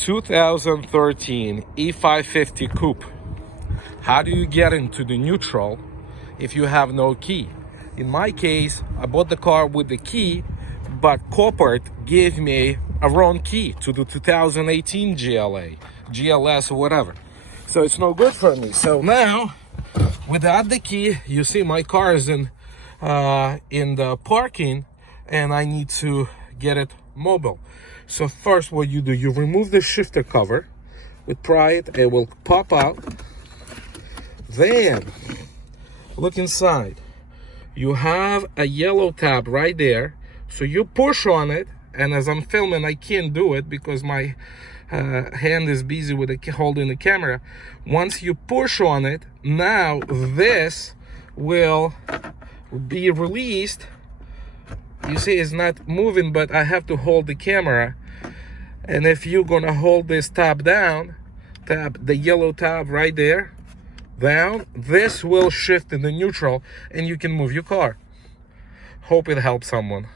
2013 e550 coupe. How do you get into the neutral if you have no key? In my case, I bought the car with the key, but corporate gave me a wrong key to the 2018 GLA, GLS or whatever. So it's no good for me. So now, without the key, you see my car is in the parking, and I need to get it mobile. So first, what you do, you remove the shifter cover. With pride, it will pop out. Then, look inside. You have a yellow tab right there. So you push on it, and as I'm filming, I can't do it because my hand is busy with holding the camera. Once you push on it, now this will be released. You see it's not moving, but I have to hold the camera. And if you're gonna hold this tab down, the yellow tab right there, down, this will shift in the neutral and you can move your car. Hope it helps someone.